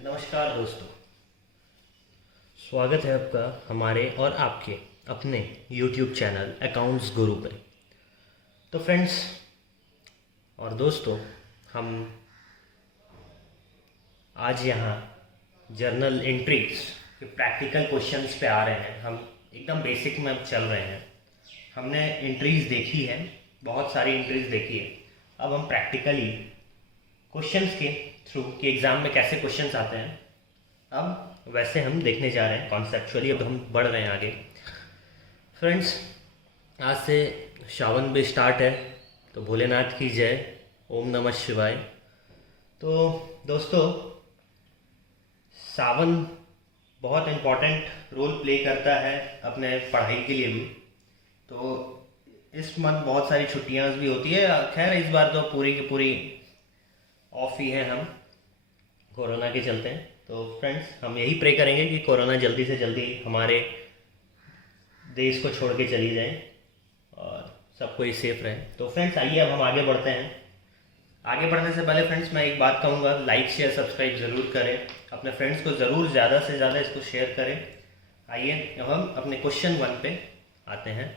नमस्कार दोस्तों, स्वागत है आपका हमारे और आपके अपने YouTube चैनल अकाउंट्स गुरु पे। तो फ्रेंड्स और दोस्तों, हम आज यहाँ जर्नल एंट्रीज के प्रैक्टिकल क्वेश्चंस पे आ रहे हैं। हम एकदम बेसिक में अब चल रहे हैं। हमने एंट्रीज देखी है, बहुत सारी एंट्रीज देखी है। अब हम प्रैक्टिकली क्वेश्चंस के थ्रू कि एग्ज़ाम में कैसे क्वेश्चंस आते हैं, अब वैसे हम देखने जा रहे हैं कॉन्सेप्चुअली। अब हम बढ़ रहे हैं आगे। फ्रेंड्स, आज से श्रावण भी स्टार्ट है, तो भोलेनाथ की जय, ओम नमः शिवाय। तो दोस्तों, सावन बहुत इम्पॉर्टेंट रोल प्ले करता है अपने पढ़ाई के लिए भी। तो इस मंथ बहुत सारी छुट्टियां भी होती है। खैर इस बार तो पूरी की पूरी ऑफ ही है हम कोरोना के चलते हैं। तो फ्रेंड्स, हम यही प्रे करेंगे कि कोरोना जल्दी से जल्दी हमारे देश को छोड़ के चली जाए और सब कोई सेफ रहे। तो फ्रेंड्स, आइए अब हम आगे बढ़ते हैं। आगे बढ़ने से पहले फ्रेंड्स, मैं एक बात कहूँगा, लाइक शेयर सब्सक्राइब ज़रूर करें। अपने फ्रेंड्स को ज़रूर ज़्यादा से ज़्यादा इसको शेयर करें। आइए अब हम अपने क्वेश्चन 1 पे आते हैं।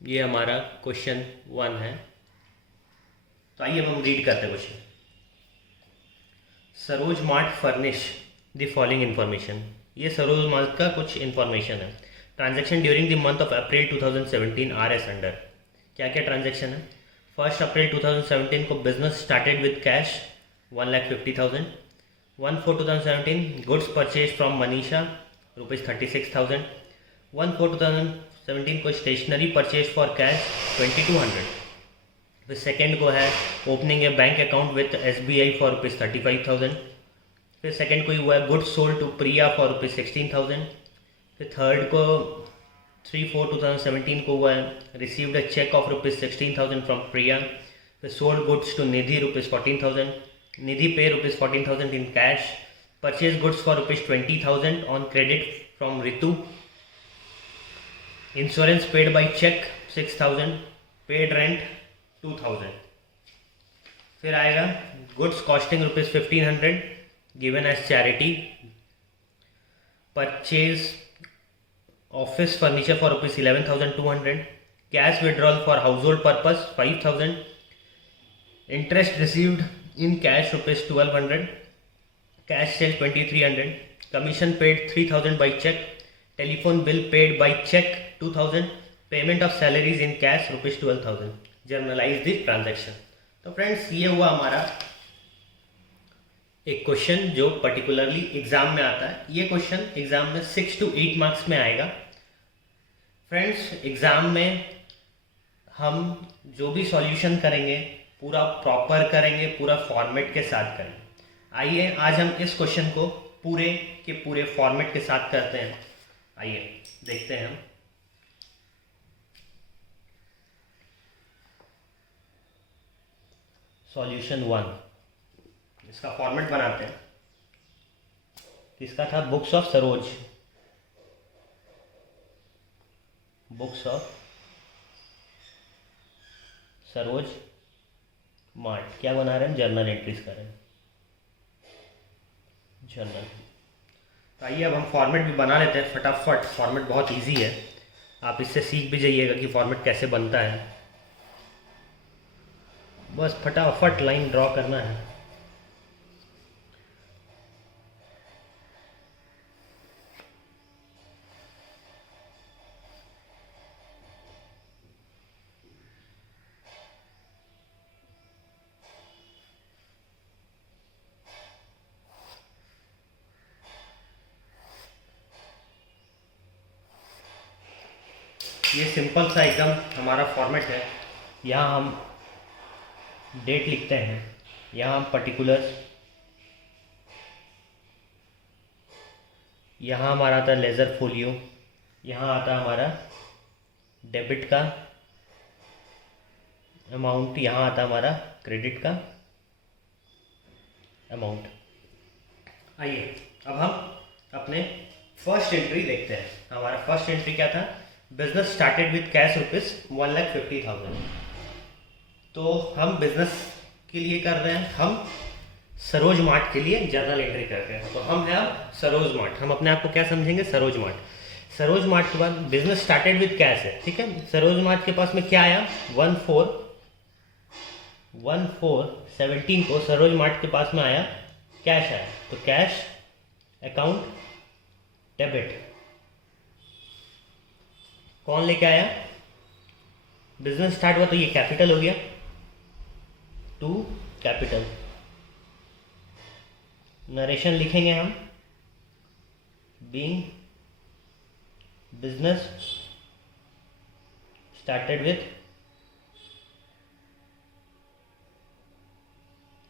ये हमारा क्वेश्चन 1 है। तो आइए अब हम रीड करते हैं question. Saroj mart furnish the following information. ये सरोज मार्ट का कुछ इन्फॉर्मेशन है। Transaction during the month of April 2017 R S under. क्या क्या ट्रांजैक्शन है? 1 अप्रैल 2017 को business started with cash 1,50,000। 1/4/2017 goods purchase from Manisha ₹36,000। 1/4/2017 को स्टेशनरी परचेज फॉर कैश 2,200। फिर सेकेंड को है opening a bank account with SBI for ₹35,000। फिर सेकेंड को हुआ है goods sold to Priya for ₹16,000। फिर थर्ड को 3/4/2017 को हुआ है received a cheque of ₹16,000 from Priya. फिर sold goods to Nidhi ₹14,000। Nidhi pay ₹14,000 in cash. Purchase goods for ₹20,000 on credit from Ritu. Insurance paid by cheque 6,000। Paid rent 2,000। फिर आएगा goods costing ₹1,500 given as charity. Purchase office furniture for ₹11,200। Cash withdrawal for household purpose 5,000। Interest received in cash ₹1,200। Cash sale 2,300। Commission paid 3,000 by cheque. Telephone bill paid by cheque 2,000। Payment of salaries in cash ₹12,000। Journalise the transaction. तो friends, ये हुआ हमारा एक question जो particularly exam में आता है। ये क्वेश्चन एग्जाम में 6 to 8 मार्क्स में आएगा। फ्रेंड्स, एग्जाम में हम जो भी सॉल्यूशन करेंगे पूरा प्रॉपर करेंगे, पूरा फॉर्मेट के साथ करेंगे। आइए आज हम इस क्वेश्चन को पूरे के पूरे फॉर्मेट के साथ करते हैं। आइए देखते हैं हम। सॉल्यूशन 1, इसका फॉर्मेट बनाते हैं। किसका था? Books of Saroj. Books of Saroj mart. क्या बना रहे हैं? जर्नल एंट्रीज कर रहे हैं। जर्नल। तो आइए अब हम फॉर्मेट भी बना लेते हैं फटाफट। फॉर्मेट बहुत इजी है, आप इससे सीख भी जाइएगा कि फॉर्मेट कैसे बनता है। बस फटाफट लाइन ड्रॉ करना है। ये सिंपल सा एकदम हमारा फॉर्मेट है। यहाँ हम डेट लिखते हैं, यहाँ हम पर्टिकुलर, यहाँ हमारा आता है लेज़र फोलियो, यहाँ आता है हमारा डेबिट का अमाउंट, यहाँ आता है हमारा क्रेडिट का अमाउंट। आइए अब हम अपने फर्स्ट एंट्री देखते हैं। हमारा फर्स्ट एंट्री क्या था? Business started with cash ₹1,50,000। तो हम बिजनेस के लिए कर रहे हैं, हम सरोज मार्ट के लिए जर्नल एंट्री करते हैं। तो हम हैं अब सरोज मार्ट, हम अपने आप को क्या समझेंगे, सरोज मार्ट। सरोज मार्ट के बाद बिजनेस स्टार्टेड विद कैश है, ठीक है। सरोज मार्ट के पास में क्या आया, 1417 को सरोज मार्ट के पास में आया कैश आया। तो कैश अकाउंट डेबिट कौन लेके आया, बिजनेस स्टार्ट हुआ तो ये कैपिटल हो गया, टू कैपिटल। नरेशन लिखेंगे हम, being business started with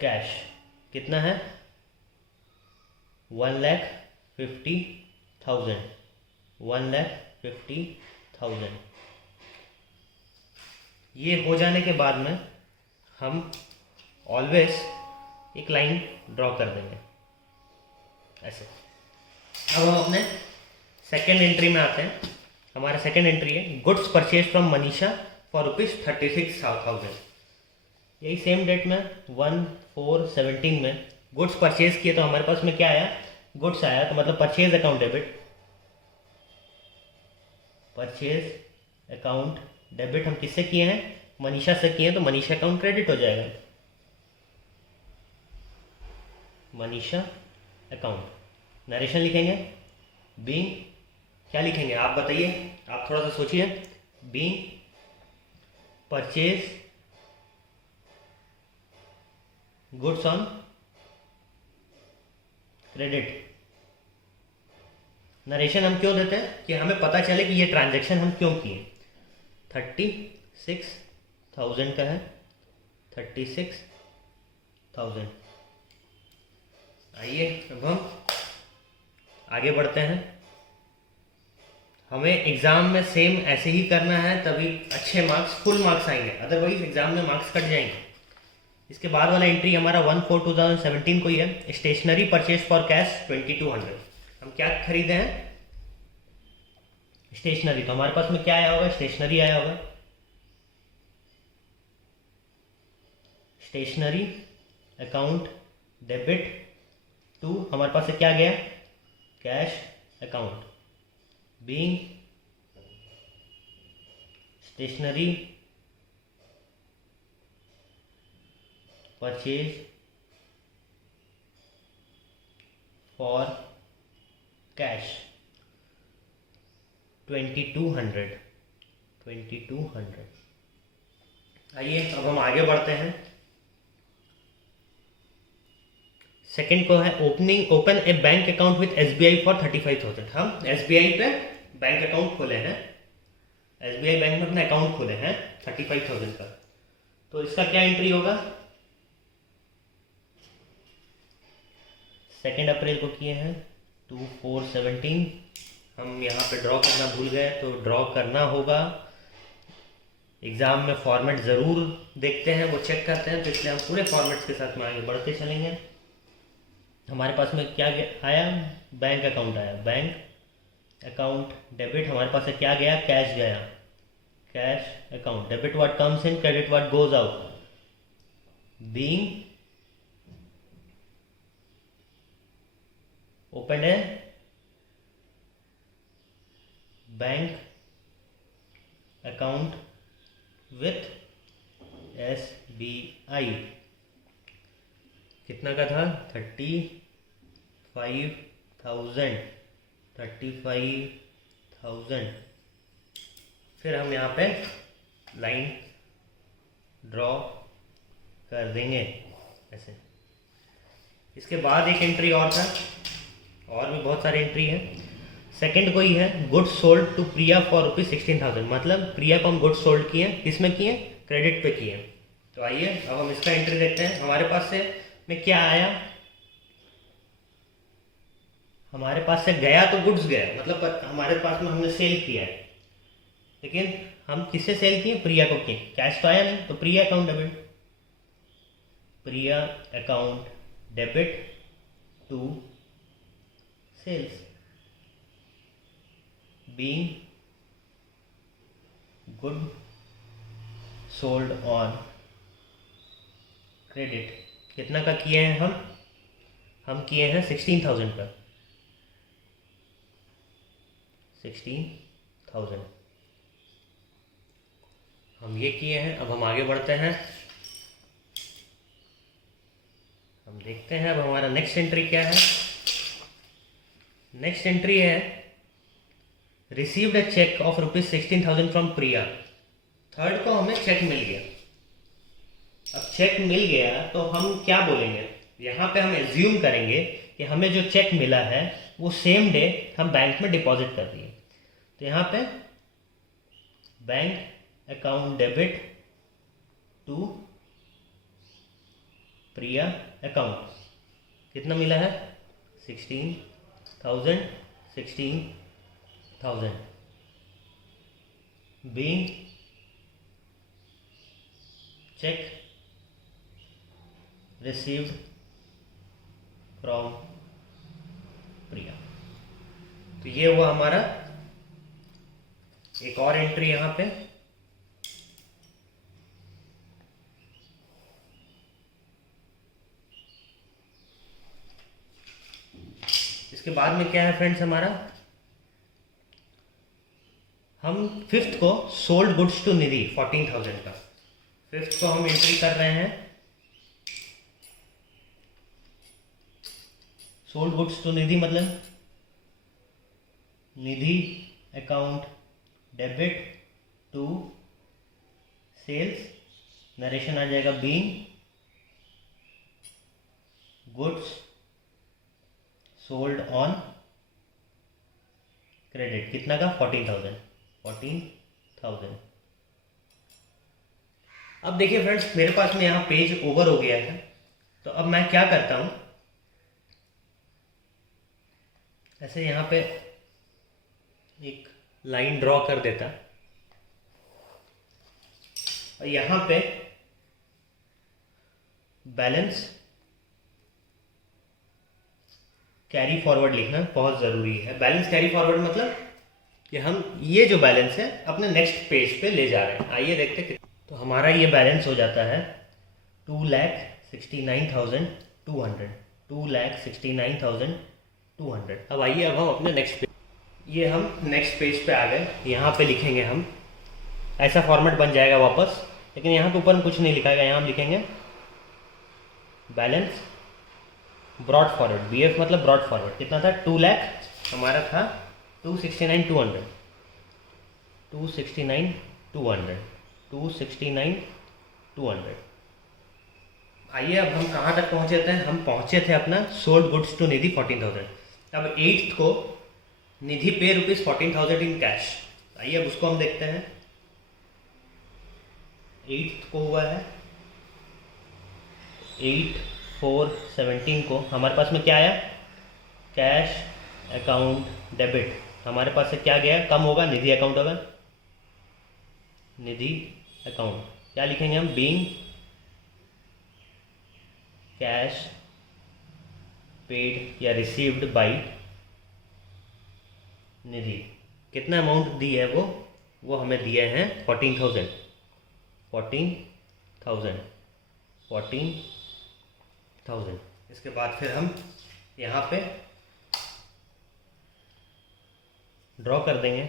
cash, कितना है 1,50,000, 1,50,000। ये हो जाने के बाद में हम ऑलवेज एक लाइन ड्रॉ कर देंगे ऐसे। अब हम अपने सेकेंड एंट्री में आते हैं। हमारा सेकेंड एंट्री है goods purchase from Manisha for ₹36,000। यही सेम डेट में 1/4/17 में गुड्स परचेज किए, तो हमारे पास में क्या आया, गुड्स आया, तो मतलब purchase account debit, purchase account debit हम किससे किए हैं, मनीषा से किए हैं, तो मनीषा अकाउंट क्रेडिट हो जाएगा, मनीषा अकाउंट। नरेशन लिखेंगे, बीइंग क्या लिखेंगे आप बताइए, आप थोड़ा सा सोचिए, being purchase goods on credit. Narration हम क्यों देते हैं कि हमें पता चले कि ये ट्रांजैक्शन हम क्यों किए। 36,000 का है, 36,000। आइए अब हम आगे बढ़ते हैं। हमें एग्ज़ाम में सेम ऐसे ही करना है, तभी अच्छे मार्क्स, फुल मार्क्स आएंगे, अदरवाइज एग्ज़ाम में मार्क्स कट जाएंगे। इसके बाद वाला एंट्री हमारा 1/4/2017 को ही है, स्टेशनरी परचेज फॉर कैश 2200। हम क्या खरीदे हैं, स्टेशनरी। तो हमारे पास में क्या आया होगा, स्टेशनरी आया होगा, स्टेशनरी अकाउंट डेबिट टू, हमारे पास से क्या गया, cash account, being stationery purchase for cash 2200। आइए अब हम आगे बढ़ते हैं। सेकेंड को है open A bank account with SBI for 35,000। हम SBI पे बैंक अकाउंट खोले हैं, SBI बैंक में अपना अकाउंट खोले हैं 35,000 का। तो इसका क्या एंट्री होगा, 2 अप्रैल को किए हैं 2/4/17। हम यहाँ पे ड्रॉ करना भूल गए, तो ड्रॉ करना होगा। एग्ज़ाम में फॉर्मेट ज़रूर देखते हैं, वो चेक करते हैं, तो इसलिए हम पूरे फॉर्मेट्स के साथ में आगे बढ़ते चलेंगे। हमारे पास में क्या आया, बैंक अकाउंट आया, बैंक अकाउंट डेबिट, हमारे पास से क्या गया, कैश गया, cash account debit what comes in, credit what goes out, being open है बैंक अकाउंट विथ SBI। कितना का था, 35,000। फिर हम यहाँ पे लाइन ड्रॉ कर देंगे ऐसे। इसके बाद एक एंट्री और था, और भी बहुत सारी एंट्री है। सेकंड को ही है goods sold to Priya for ₹16,000, मतलब प्रिया को हम गुड्स सोल्ड किए, किसमें किए, क्रेडिट पे किए। तो आइए अब हम इसका एंट्री देखते हैं। हमारे पास से में क्या आया, हमारे पास से गया तो गुड्स गया, मतलब हमारे पास में हमने सेल किया है, लेकिन हम किससे सेल किए, प्रिया को किए, कैश तो आया नहीं, तो Priya account debit, Priya account debit to sales, being good sold on credit. कितना का किए हैं हम, हम किए हैं 16,000 पर, 16,000 हम ये किए हैं। अब हम आगे बढ़ते हैं, हम देखते हैं अब हमारा नेक्स्ट एंट्री क्या है। नेक्स्ट एंट्री है received a cheque of ₹16,000 from Priya. Third को हमें चेक मिल गया। अब चेक मिल गया तो हम क्या बोलेंगे, यहाँ पे हम एज्यूम करेंगे कि हमें जो चेक मिला है वो सेम डे हम बैंक में डिपॉजिट कर दिए। तो यहाँ पे bank account debit to Priya account, कितना मिला है 16,000, 16,000 being cheque received from Priya. तो ये हुआ हमारा एक और एंट्री यहाँ पे। इसके बाद में क्या है फ्रेंड्स, हमारा हम फिफ्थ को सोल्ड गुड्स टू निधि 14,000 का, फिफ्थ को हम एंट्री कर रहे हैं सोल्ड गुड्स टू निधि, मतलब Nidhi account debit to sales, narration आ जाएगा being goods sold on credit, कितना का 14,000, 14,000। अब देखिए फ्रेंड्स, मेरे पास में यहाँ पेज ओवर हो गया है, तो अब मैं क्या करता हूँ, ऐसे यहाँ पे एक लाइन ड्रॉ कर देता और यहाँ पे बैलेंस कैरी फॉरवर्ड लिखना बहुत ज़रूरी है। बैलेंस कैरी फॉरवर्ड मतलब कि हम ये जो बैलेंस है अपने नेक्स्ट पेज पे ले जा रहे हैं। आइए देखते हैं। तो हमारा ये बैलेंस हो जाता है 2,69,200, 2,69,200। अब आइए, अब हम अपने नेक्स्ट पेज, ये हम नेक्स्ट पेज पे आ गए। यहाँ पे लिखेंगे हम, ऐसा फॉर्मेट बन जाएगा वापस, लेकिन यहाँ पे ऊपर में कुछ नहीं लिखा गया। यहाँ हम लिखेंगे बैलेंस ब्रॉड फॉरवर्ड, BF मतलब ब्रॉड फॉरवर्ड। कितना था, 2 लाख हमारा था 269,200, 269,200, 269,200। आइए अब हम कहाँ तक पहुँचे थे, हम पहुँचे थे अपना सोल्ड गुड्स टू निधि 14,000। अब 8th को निधि पे ₹14,000 इन कैश। आइए अब उसको हम देखते हैं। 8th को हुआ है 8/4/17 को हमारे पास में क्या आया, कैश अकाउंट डेबिट। हमारे पास से क्या गया, कम होगा, निधि अकाउंट होगा, निधि अकाउंट। क्या लिखेंगे हम, बीइंग कैश पेड या रिसीव्ड बाय निधि। कितना अमाउंट दी है वो हमें दिए हैं 14,000, 14,000, 14,000। इसके बाद फिर हम यहाँ पे ड्रॉ कर देंगे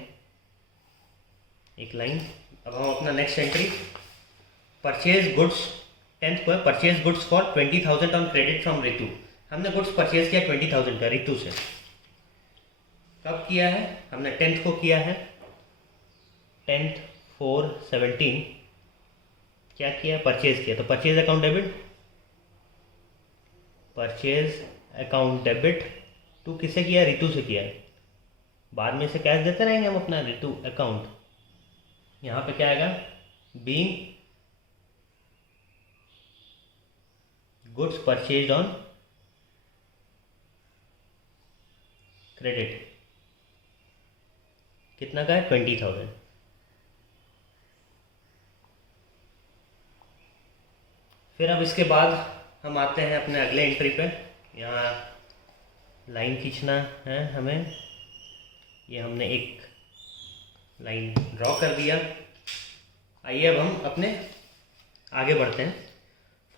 एक लाइन। अब हम अपना next entry, purchase goods, 10th को है purchase goods for 20,000 on credit from Ritu. हमने गुड्स परचेज किया 20,000 का रितु से। कब किया है, हमने 10th को किया है, 10/4/17 क्या किया, परचेज किया। तो purchase account debit, purchase account debit to किसे किया, रितु से किया। बाद में से कैश देते रहेंगे हम अपना रितु अकाउंट। यहाँ पे क्या आएगा, being goods purchase on credit, कितना का है 20,000। फिर अब इसके बाद हम आते हैं अपने अगले एंट्री पे। यहाँ लाइन खींचना है हमें, ये हमने एक लाइन ड्रॉ कर दिया। आइए अब हम अपने आगे बढ़ते हैं।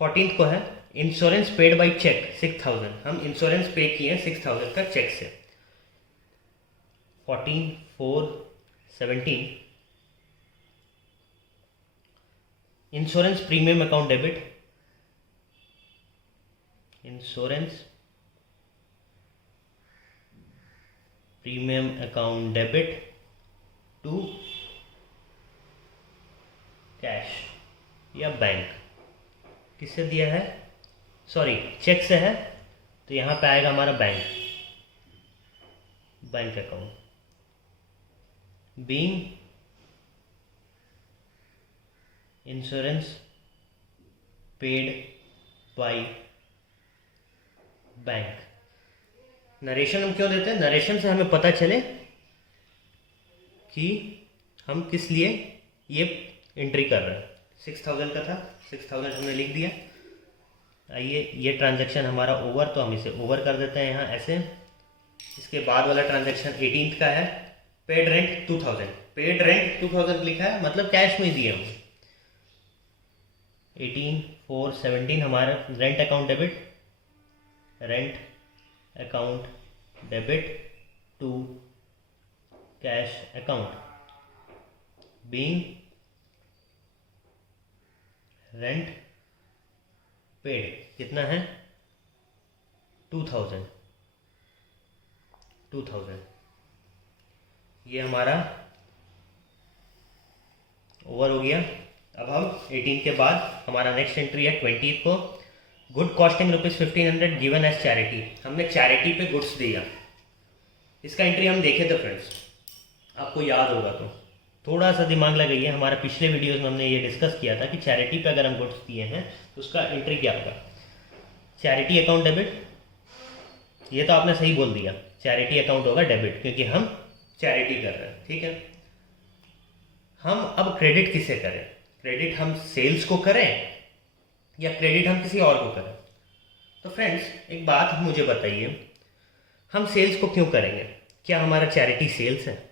14th को है इंश्योरेंस पेड बाई चेक 6000, हम इंश्योरेंस पे किए हैं 6000 का चेक से। 14/4/17 insurance premium account debit, insurance premium account debit to cash या बैंक। किससे दिया है? सॉरी, चेक से है, तो यहाँ पे आएगा हमारा bank, bank account. Being insurance paid by bank. Narration हम क्यों देते हैं? नरेशन से हमें पता चले कि हम किस लिए ये एंट्री कर रहे हैं। 6000 का था, 6000 हमने लिख दिया। आइए, ये ट्रांजैक्शन हमारा ओवर, तो हम इसे ओवर कर देते हैं यहाँ ऐसे। इसके बाद वाला ट्रांजैक्शन 18 का है, पेड रेंट 2000, पेड रेंट 2000 लिखा है, मतलब कैश में दिए हम। 18/4/17 हमारा rent account debit, rent account debit to cash account. Being rent paid कितना है? 2000, ये हमारा ओवर हो गया। अब हम 18 के बाद हमारा नेक्स्ट एंट्री है 20 को। Good costing ₹1500 given as charity, हमने चैरिटी पे गुड्स दिया। इसका एंट्री हम देखे थे फ्रेंड्स, आपको याद होगा तो थोड़ा सा दिमाग लगाइए। हमारे पिछले वीडियोस में हमने ये डिस्कस किया था कि चैरिटी पे अगर हम गुड्स दिए हैं तो उसका एंट्री क्या होगा? चैरिटी अकाउंट डेबिट, ये तो आपने सही बोल दिया, चैरिटी अकाउंट होगा डेबिट, क्योंकि हम चैरिटी कर रहे हैं, ठीक है। हम अब क्रेडिट किसे करें? क्रेडिट हम सेल्स को करें या क्रेडिट हम किसी और को करें? तो फ्रेंड्स, एक बात मुझे बताइए, हम सेल्स को क्यों करेंगे? क्या हमारा चैरिटी सेल्स है?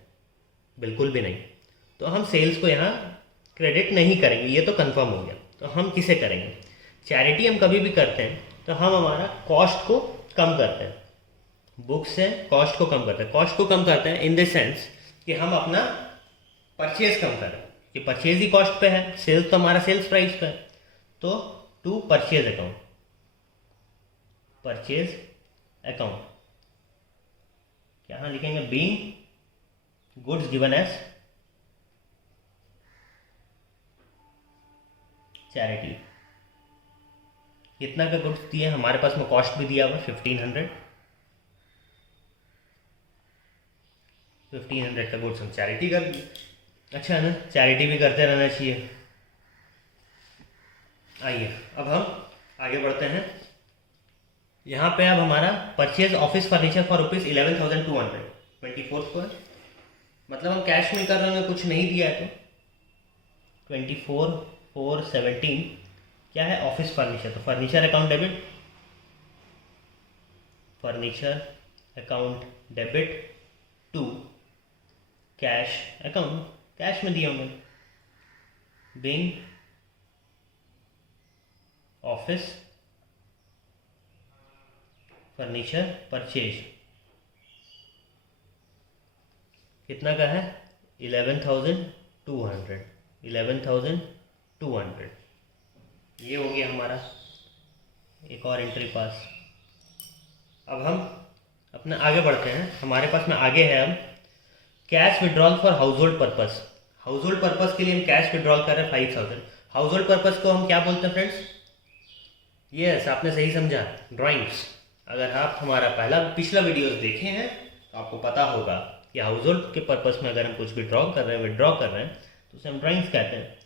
बिल्कुल भी नहीं। तो हम सेल्स को यहाँ क्रेडिट नहीं करेंगे, ये तो कंफर्म हो गया। तो हम किसे करेंगे? चैरिटी हम कभी भी करते हैं तो हम हमारा कॉस्ट को कम करते हैं, बुक से कॉस्ट को कम करते हैं। कॉस्ट को कम करते हैं इन द सेंस कि हम अपना परचेज कम करें, कि परचेज ही कॉस्ट पे है, सेल्स तो हमारा सेल्स प्राइस पे है। तो to purchase account, purchase account क्या लिखेंगे? Being goods given as charity. कितना का गुड्स दिया? हमारे पास में कॉस्ट भी दिया हुआ 1500, 1500 का गुड्स हम चैरिटी कर दिए। अच्छा है ना, चैरिटी भी करते रहना चाहिए। आइए अब हम आगे बढ़ते हैं। यहाँ पे अब हमारा परचेज ऑफिस फर्नीचर फॉर ₹11,200, 24 को है, मतलब हम कैश में कर रहे हैं, कुछ नहीं दिया है। तो 24/4/17 क्या है? ऑफिस फर्नीचर, तो furniture account debit, furniture account debit to cash account, cash में दिया होंगे। बीइंग ऑफिस फर्नीचर परचेज कितना का है? 11,200, 11,200, ये हो गया हमारा एक और एंट्री पास। अब हम अपने आगे बढ़ते हैं। हमारे पास में आगे है अब cash withdrawal for house hold purpose. House hold purpose के लिए हम कैश विड्रॉल कर रहे हैं 5,000। हाउस होल्ड पर्पस को हम क्या बोलते हैं फ्रेंड्स? यस, आपने सही समझा, ड्राइंग्स। अगर आप हमारा पिछला वीडियोस देखे हैं तो आपको पता होगा कि हाउस होल्ड के पर्पस में अगर हम कुछ विड्रॉ कर रहे हैं तो उसे हम ड्राइंग्स कहते हैं।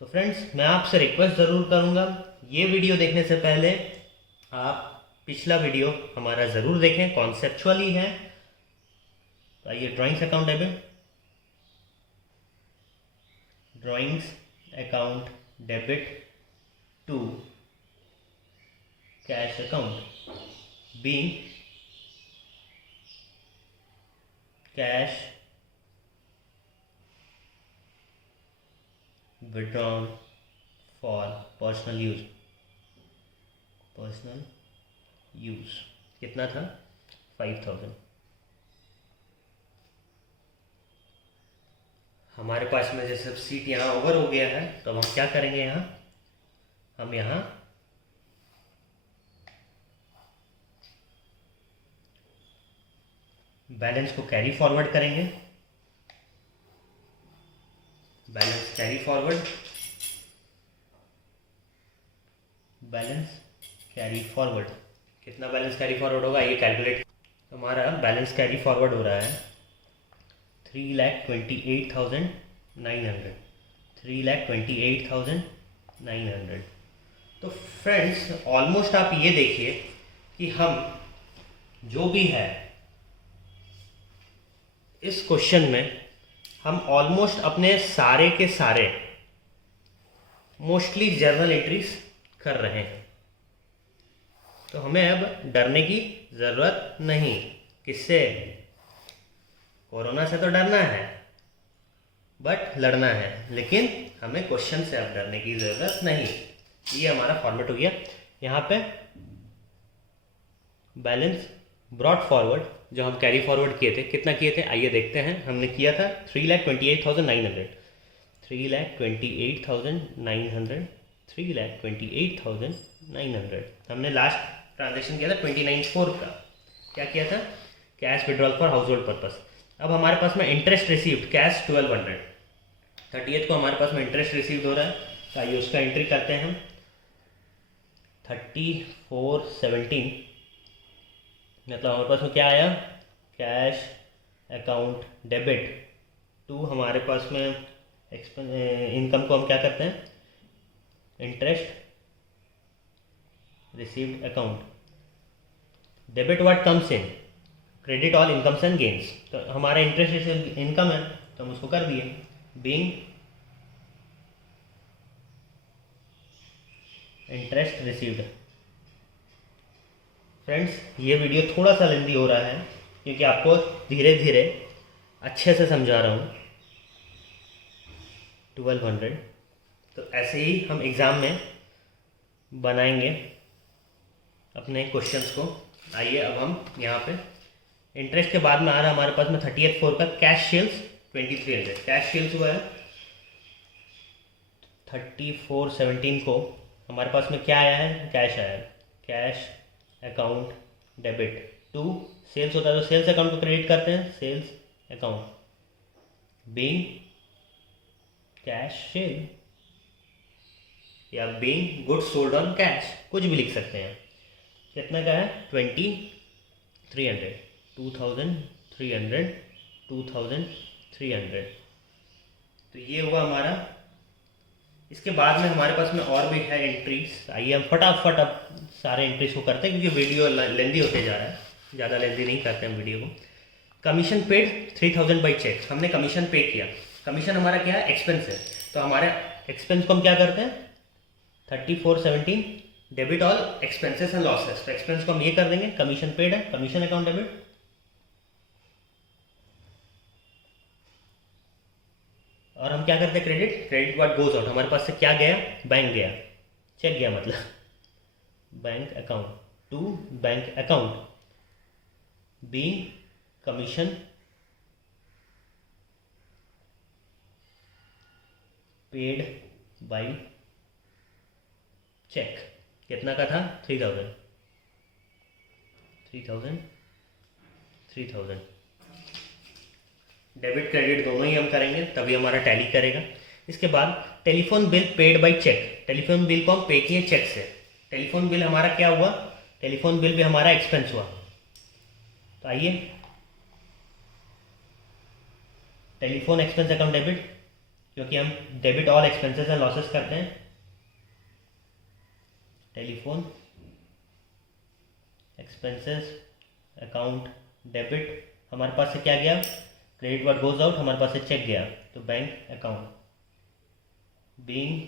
तो फ्रेंड्स, मैं आपसे रिक्वेस्ट ज़रूर करूँगा, ये वीडियो देखने से पहले आप पिछला वीडियो हमारा ज़रूर देखें, कॉन्सेप्चुअली है। तो आइए, drawings account debit, drawings account debit to cash account, being cash withdrawn for personal use। Personal use कितना था, 5000। हमारे पास में जैसे सीट यहाँ ओवर हो गया है, तो अब हम क्या करेंगे, हम यहाँ बैलेंस को कैरी फॉरवर्ड करेंगे। Balance carry forward, balance carry forward, कितना बैलेंस कैरी फॉरवर्ड होगा ये कैलकुलेट। हमारा बैलेंस कैरी फॉरवर्ड हो रहा है 3,28,900, 3,28,900। तो फ्रेंड्स ऑलमोस्ट आप ये देखिए कि हम जो भी है इस क्वेश्चन में हम ऑलमोस्ट अपने सारे के सारे मोस्टली जर्नल एंट्रीज कर रहे हैं। तो हमें अब डरने की ज़रूरत नहीं। किससे? कोरोना से तो डरना है बट लड़ना है, लेकिन हमें क्वेश्चन से अब डरने की ज़रूरत नहीं। ये हमारा फॉर्मेट हो गया। यहाँ पे बैलेंस ब्रॉड फॉरवर्ड जो हम कैरी फॉरवर्ड किए थे, कितना किए थे आइए देखते हैं। हमने किया था 3,28,900, 3,28,900, 3,28,900। हमने लास्ट ट्रांजेक्शन किया था 29/4 का। क्या किया था? Cash withdrawal for house hold purpose. अब हमारे पास में इंटरेस्ट रिसीव्ड कैश 1200, 30th को हमारे पास में इंटरेस्ट रिसीव्ड हो रहा है। तो आइए उसका एंट्री करते हैं हम। 3417 मतलब हमारे पास में क्या आया, कैश अकाउंट डेबिट टू, हमारे पास में इनकम को हम क्या करते हैं, interest received account, debit what comes in, credit all incomes and gains. तो हमारा इंटरेस्ट रिसीव्ड इनकम है तो हम उसको कर दिए, बीइंग इंटरेस्ट रिसीव्ड। फ्रेंड्स ये वीडियो थोड़ा सा लेंदी हो रहा है क्योंकि आपको धीरे धीरे अच्छे से समझा रहा हूँ। 1200 तो ऐसे ही हम एग्ज़ाम में बनाएंगे अपने क्वेश्चंस को। आइए अब हम यहाँ पे इंटरेस्ट के बाद में आ रहा है हमारे पास में 30/4 का कैश सेल्स 2300। कैश सेल्स हुआ है 3417 को, हमारे पास में क्या आया है, कैश आया है। Cash account debit to sales होता है तो सेल्स अकाउंट को क्रेडिट करते हैं, sales account being cash sale या being goods sold on cash, कुछ भी लिख सकते हैं। कितना का है 2300, 2300, 2300। तो ये हुआ हमारा। इसके बाद में हमारे पास में और भी है एंट्रीज। आइए हम फटाफट अब सारे एंट्रीज को करते हैं क्योंकि वीडियो लेंदी होते जा रहा है, ज़्यादा लेंदी नहीं करते हम वीडियो को। कमीशन पेड 3000 बाई चेक, हमने कमीशन पे किया। कमीशन हमारा क्या है, एक्सपेंस है। तो हमारे एक्सपेंस को हम क्या करते हैं 3417 debit all expenses and losses. तो एक्सपेंस को हम ये कर देंगे, कमीशन पेड है, कमीशन अकाउंट डेबिट, और हम क्या करते हैं credit, credit what goes out, हमारे पास से क्या गया, बैंक गया, चेक गया, मतलब bank account to bank account being commission paid by cheque. कितना का था 3000, 3000, 3000। डेबिट क्रेडिट दोनों ही हम करेंगे तभी हमारा टैली करेगा। इसके बाद telephone bill paid by cheque, telephone bill को हम पे किए चेक से। टेलीफोन बिल हमारा क्या हुआ, टेलीफोन बिल भी हमारा एक्सपेंस हुआ। तो आइए टेलीफोन एक्सपेंस अकाउंट डेबिट, क्योंकि हम debit all expenses and losses करते हैं। टेलीफोन एक्सपेंसेस अकाउंट डेबिट, हमारे पास से क्या गया, क्रेडिट व्हाट गोज आउट, हमारे पास से चेक गया, तो bank account being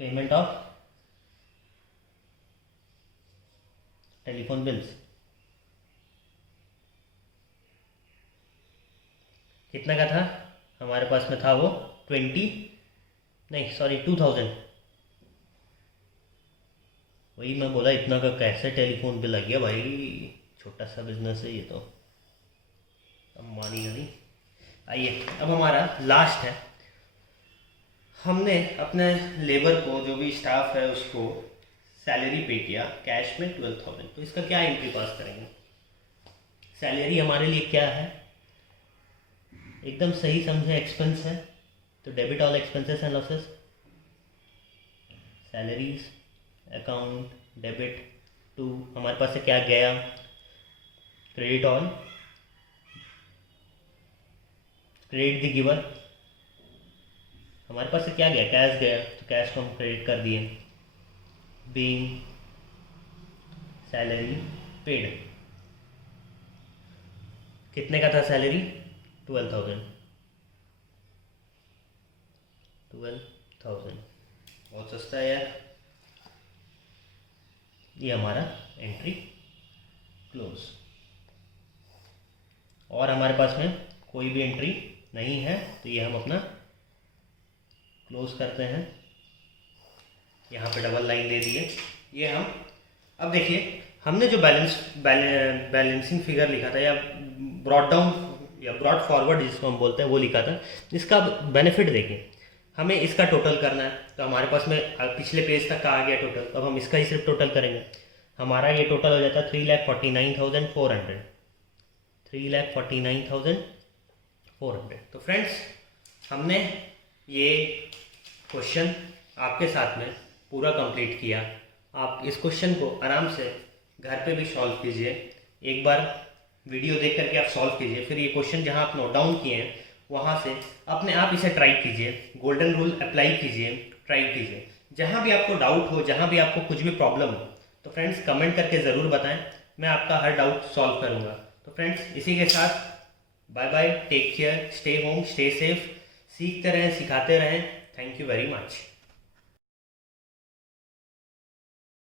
payment of telephone bills. कितना का था हमारे पास में, था वो 20 नहीं सॉरी 2000, वही मैं बोला, इतना का कैसे टेलीफोन बिल आ गया भाई, छोटा सा बिजनेस है ये तो, अब मानी नहीं। आइए अब हमारा लास्ट है, हमने अपने लेबर को, जो भी स्टाफ है उसको सैलरी पे किया कैश में 12,000, तो इसका क्या एंट्री पास करेंगे? सैलरी हमारे लिए क्या है, एकदम सही समझे, एक्सपेंस है, तो debit all expenses and losses, salaries account debit to, हमारे पास से क्या गया, credit all, credit the giver, हमारे पास से क्या गया, कैश गया, तो कैश को हम क्रेडिट कर दिए, बीइंग सैलरी पेड, कितने का था सैलरी, 12,000, 12,000, बहुत सस्ता है यार। ये हमारा एंट्री क्लोज, और हमारे पास में कोई भी एंट्री नहीं है, तो ये हम अपना क्लोज करते हैं, यहाँ पे डबल लाइन दे दिए। ये हम, अब देखिए हमने जो बैलेंसिंग फिगर लिखा था, या ब्रॉड डाउन या ब्रॉड फॉरवर्ड जिसको हम बोलते हैं वो लिखा था, इसका बेनिफिट देखिए, हमें इसका टोटल करना है, तो हमारे पास में पिछले पेज तक का आ गया टोटल, तो अब हम इसका ही सिर्फ टोटल करेंगे, हमारा ये टोटल हो जाता है 3,49,400, 3,49,400। तो फ्रेंड्स, हमने ये क्वेश्चन आपके साथ में पूरा कंप्लीट किया। आप इस क्वेश्चन को आराम से घर पे भी सॉल्व कीजिए, एक बार वीडियो देख करके आप सॉल्व कीजिए, फिर ये क्वेश्चन जहाँ आप नोट डाउन किए हैं वहाँ से अपने आप इसे ट्राई कीजिए, गोल्डन रूल अप्लाई कीजिए, ट्राई कीजिए, जहाँ भी आपको डाउट हो, जहाँ भी आपको कुछ भी प्रॉब्लम हो, तो फ्रेंड्स कमेंट करके ज़रूर बताएं, मैं आपका हर डाउट सॉल्व करूँगा। तो फ्रेंड्स, इसी के साथ bye bye, take care, stay home, stay safe, सीखते रहें, सिखाते रहें, थैंक यू वेरी मच।